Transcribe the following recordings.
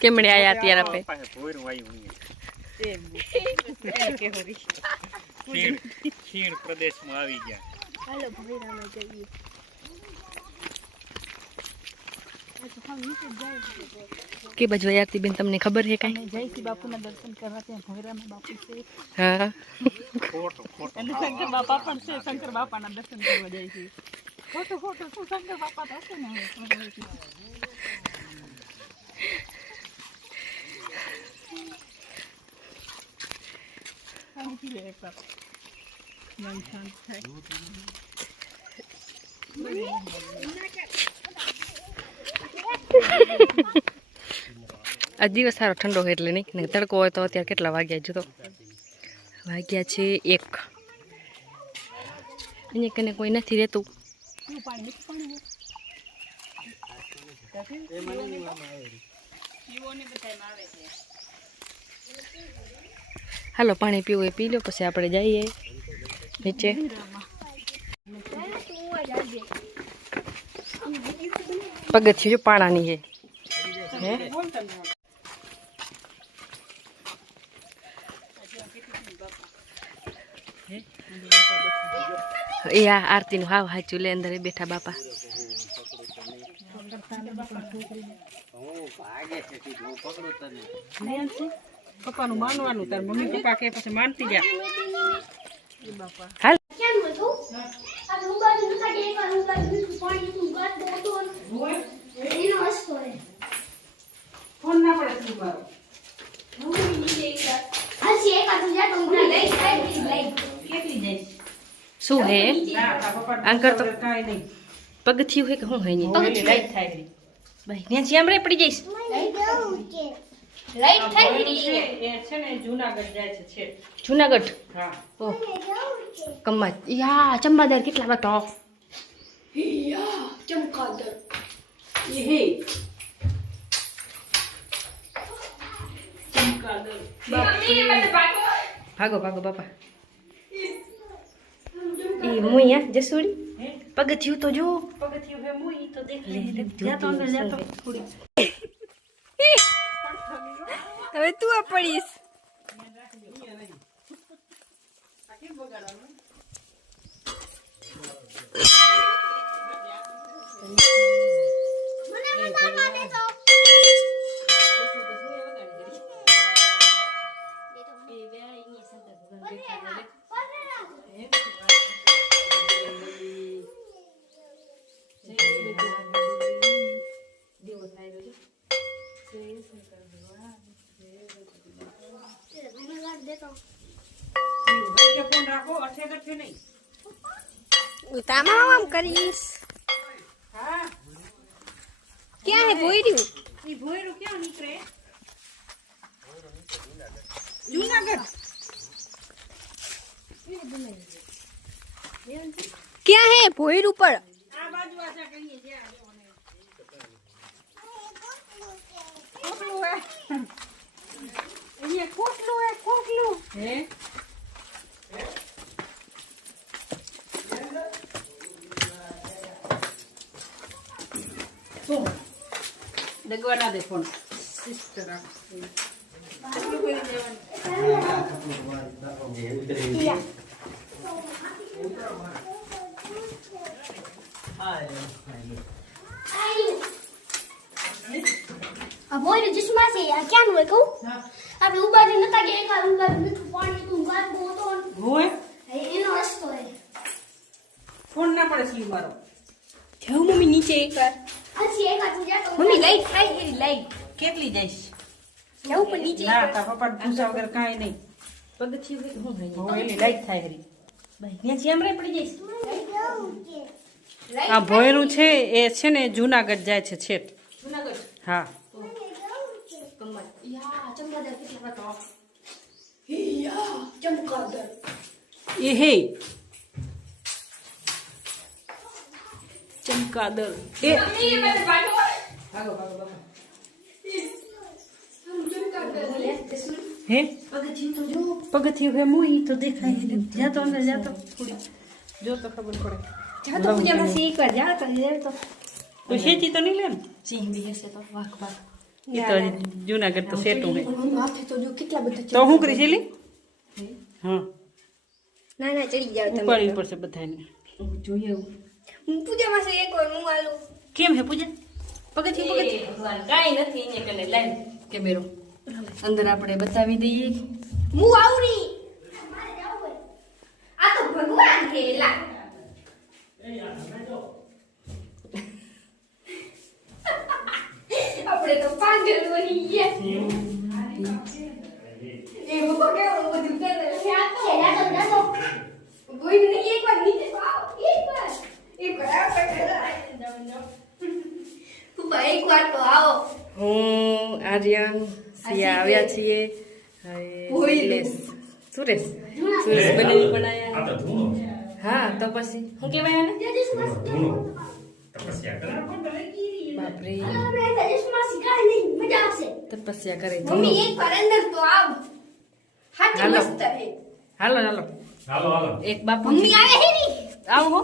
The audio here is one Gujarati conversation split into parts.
કેમણે આયા અત્યારે આપણે. કે ખીણ પ્રદેશમાં આવી ગયા. હાલો જઈએ. જાય બાજુ આરતી બેન તમને ખબર છે કાંઈ? અને જયશ્રી બાપુના દર્શન કરવા ત્યાં ભોયરામાં બાપુ છે. હા. ખોટું ખોટું અને શંકર બાપા પણ છે શંકર બાપાના દર્શન કરવા જાય છે. ખોટું ખોટું શું શંકર બાપા તો હશે ને? શાંતિ રહે એકવાર. મન શાંત થાય આ દિવસ સારો ઠંડો હોય એટલે નહીં. ને તડકો હોય તો અત્યારે કેટલા વાગ્યા જો તો? વાગ્યા છે એક. અહીંયા કને કોઈ નથી રહેતું. પાણી પાણી હાલો, પાણી પીવું એ પી લો, પછી આપણે જઈએ નીચે. પગથિયું જો પાણાની છે. હે? એ આ આરતીનું હાવ હાચું લે, અંદર બેઠા બાપા. છે પપ્પાનું માનવાનું તાર મમ્મી પપ્પા કે પછી માનતી જા હાલ. ફોન ના પડે મારો તો જાય શું હે? ના આંકર તો- કાંઈ નહીં. પગથિયું હે કે શું હે નહીં? પગથી લાઈટ થાય. ભાઈ ત્યાં જ્યાં પડી જઈશ. લઈ દઉં કે લાઈટ થઈ છે ગઈ એ છે ને જુનાગઢ જાય છે છે. જુનાગઢ? હા. ઓહ. કમ્મા યા ચંબાદાર કેટલા વાતો? ચમકાદર એ હે ચમકાદર ભાગો. ભાગો બાપા. એ મુયા જસુડી? હે? પગથિયું તો જો. પગથિયું હે મુઈ તો દેખ લે, લે, જા તો અંદર જા તો જોતી થોડી. હવે તું આ પડીશ મને તમામ કરીશ. ક્યાં હે ભોયર્યું એ ભોયરું ક્યાં નીકળે? જુનાગઢ. ક્યાં હે ભોયરું આ બાજુ આશા કહીએ અહીંયા હે? શું? ડગવા ના દે ફોન. સિસ્ટર છે આ ક્યાંનું હોય કહું? હા આપણે ઉબાડી નતા કે એકવાર ઉબાડી મીઠું પાણી તું ગાત બોટલ હોય? એનો હસતો રે ફોન ના પડે મારો. મમ્મી નીચે એકવાર મમ્મી લાઈટ થાય ગઈ લાઈટ કેટલી જઈશ? જવું પણ નીચે. ના તા પપ્પા પૂછા વગર કાંઈ નહીં. પગથી હું કે શું ઓલી લાઈટ થાય હરી. ભાઈ ત્યાં આપણે પડી જઈશ. આ ભોયરું છે એ છે ને જુનાગઢ જાય છે છેટ જુનાગઢ? હા. ચમકાદર એ હે ચમકાદર એ ભાગો ભાગો બાપા હે પગથિયું તો જો પગથિયું હે મુઈ તો દેખાય એટલે જા તો અંદર જા તો થોડી જો તો ખબર પડે જા તો પૂજા માં એકવાર જા તો જા તો તો ખેંચી તો નહીં લે ને સિંહ બી હશે તો વાઘ વાઘ એ તો હજી જુનાગઢ તો સેટું હે તો શું કરી છેલી હા ના ના ચડી જાવ તમે ઉપાડવી પડશે બધાને જોઈએ હું પૂજામાં છે એક વાર હું આલું કેમ હે પૂજા? પગથી પગથિયે. ભગવાન કાંઈ નથી ને કને લાઈવ કેમેરો અંદર આપણે બતાવી દઈએ. હું આવું નહીં. આ તો ભગવાન છે લા આપણે તો પાગલ બની ગયા. એ લોકો કેવું બધું કરે. છે આ તો એના તો ના તો કોઈ નહીં એક વાર નીચે આવો. હું આર્યન સિયા આવ્યા છીએ હવે નિલેશ સુરેશ સુરેશ બને બનાયા આ તો ધૂણો હા તો પછી શું કહેવાય આને ધૂણો તપસ્યા કરે બાપરે આપણે તજસ્મા શીખાય નહીં મજા આવશે તપસ્યા કરે મમ્મી એક વાર અંદર તો આવ હાથી હાલો. મસ્ત હે હાલો હાલો હાલો હાલો એક બાપુ મમ્મી આવે હે ની આવો હો ભગવાનની ચપ્પલ જુઓ પૂજામાંથી પેલા આ જુનાગઢ જુનાગઢ જાય આવે જુનાગઢ હિંમતભાઈ હિંમતભાઈ આવો હશો છે અમરભાઈ આવો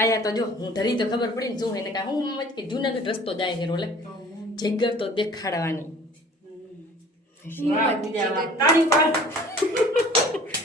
આયા તો જો હું ધરી તો ખબર પડી ને શું એને કા હું મત કે જુનાગઢ રસ્તો જાય છે રોલે. જીગર તો દેખાડવાની.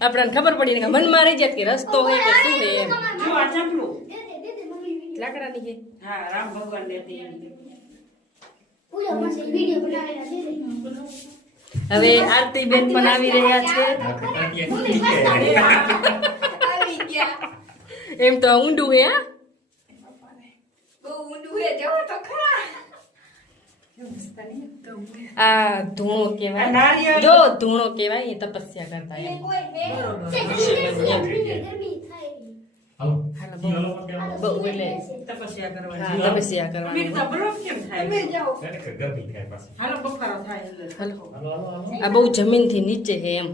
આપણને ખબર પડી ને મનમાં રહી જાય કે રસ્તો હોય કે શું હોય એમ. જો આ ચપલું લાકડાની છે? હા રામ ભગવાન દેતી હવે આરતી બેન પણ આવી રહ્યા છે. એમ તો ઊંડું હે બહુ ઊંડું હે જો તો ખરા. આ ધૂણો કહેવાય. જો ધૂણો કહેવાય એ તપસ્યા કરતા એ એમ કોઈ બે ગરમી ગરમી થાય. હાલો. હાલો, હાલો બહુ એટલે તપસ્યા કરવાની તપસ્યા કરવાની મીઠ તો બરોબર કેમ થાય? જાઓ. ખરેખર ગરમી થાય પાછી. હાલો બફારો થાય અંદર. હાલો. હાલો. હાલો હાલો આ બહુ જમીનથી નીચે છે એમ.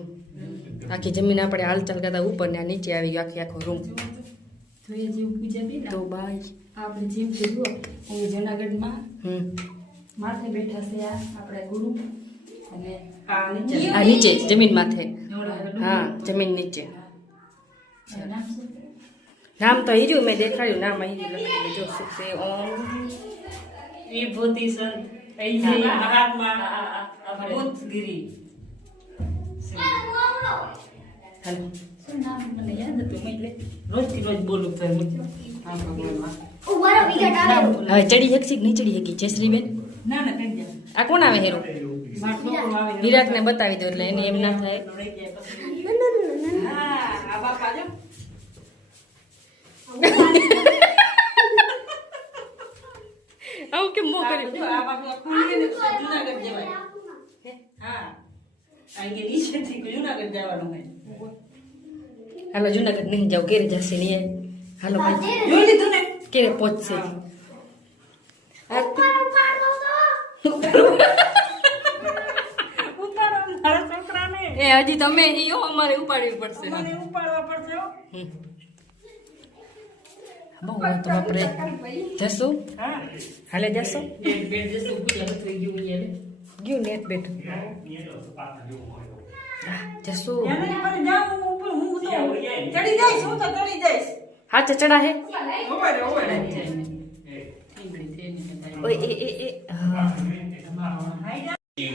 આખી જમીન આપણે હાલચાલ કરતા ઉપર ને નીચે આવી ગયો આખી આખો રૂમ જોઈએ પૂજા બી તો બાય. આપણે જેમ કીધું હું જુનાગઢમાં હમ. માથે બેઠા છે આ આપણા ગુરુ. અને આ નીચે. આ નીચે જમીન માથે. એવડા હા જમીન નીચે. એનું નામ શું? નામ તો હીર્યું મેં દેખાડ્યું નામ અહીં લખેલું જો શું છે? ઓમ. વિભૂતિ સંત. અહીંથી મહાત્મા ભૂતગીરી હાલો. શું નામ મને યાદ હતું? મેં એટલે રોજથી રોજ બોલું તો એમ હા ભગવાનમાં. ઊભા વિકેટ આવે હવે ચડી શકશી કે નહીં ચડી શકી જયશ્રીબેન? ના ના કઈ આ કોણ આવે હેરો? વિરાટ ને બતાવી દો એટલે એને એમ ના થાય. હા આ બાપા જો. આવું કેમ મોં આ જો આ બાપા ખુલી ને જુનાગઢ જવાય. હા? અહીંયા નીચેથી જુનાગઢ જવાનું હોય. હાલો જુનાગઢ નહીં જાવ કેરે જશે નહીં હાલો ભાઈ. જોઈ લીધું ને? કેરે પહોંચશે. ઉતારો મારા છોકરાને. એ હજી તમે ઈયો અમારે ઉપાડવી પડશે. મને ઉપાડવા પડશે હો. બહુ તો આપણે જશું? હા. હાલે જશો? બેટ જશું પૂજા થઈ ગયું યાર ગયું નેટ બેટ જશું એને મારે જાવું ઉપર હું તો ચડી જઈશ હું તો ચડી જઈશ. હા ચચડા હે. ઓય એ એ એ. હા.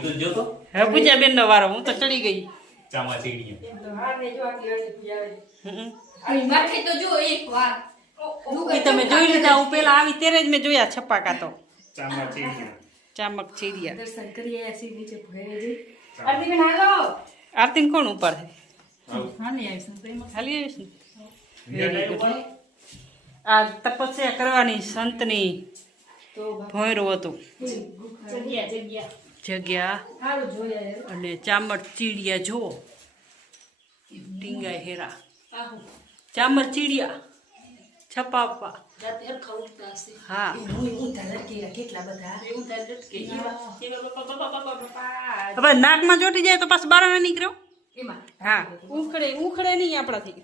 તો જોતો હવે પૂજા બેન નો વારો હું તો ચડી ગઈ. ચામા ચીડીએ માથે તો જો એક વાર તમે જોઈ લીધા હું પેલા આવી ત્યારે જ મેં જોયા છપાકા તો. ચામક ચીરિયા દર્શન કરી આયા છીએ નીચે ભોયરે જઈ આરતી બેન હાલો આરતી કોણ ઉપર છે? હાલી આવીશ હાલી આવીશ? આ તપસ્યા કરવાની સંતની ભોયરું હતું. જગ્યા જગ્યા. જગ્યા. સારું જોયા અને ચામર ચીડિયા જુઓ. ટીંગાય હેરા. ચામર ચીડિયા. છપાપા હા. હું હું ધરકી કેટલા બધા? હવે નાકમાં ચોટી જાય તો પાછું બારા નીકળ્યો? હા. ઉખડે ઉખડે નહીં આપણાથી.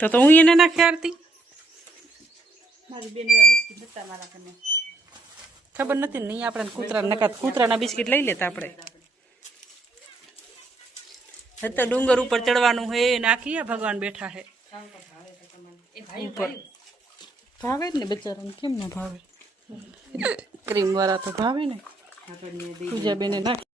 તો તો હું એને નાખી આરતી ખબર નથી ને નહીં આપણે કૂતરા નકા કૂતરાના બિસ્કિટ લઈ લેતા આપણે. હતા ડુંગર ઉપર ચડવાનું હે નાખીએ ભગવાન બેઠા હે? ઉપર. ભાવે જ ને બિચારાને કેમ ના ભાવે? ક્રીમ વાળા તો ભાવે ને. પૂજા બેને નાખી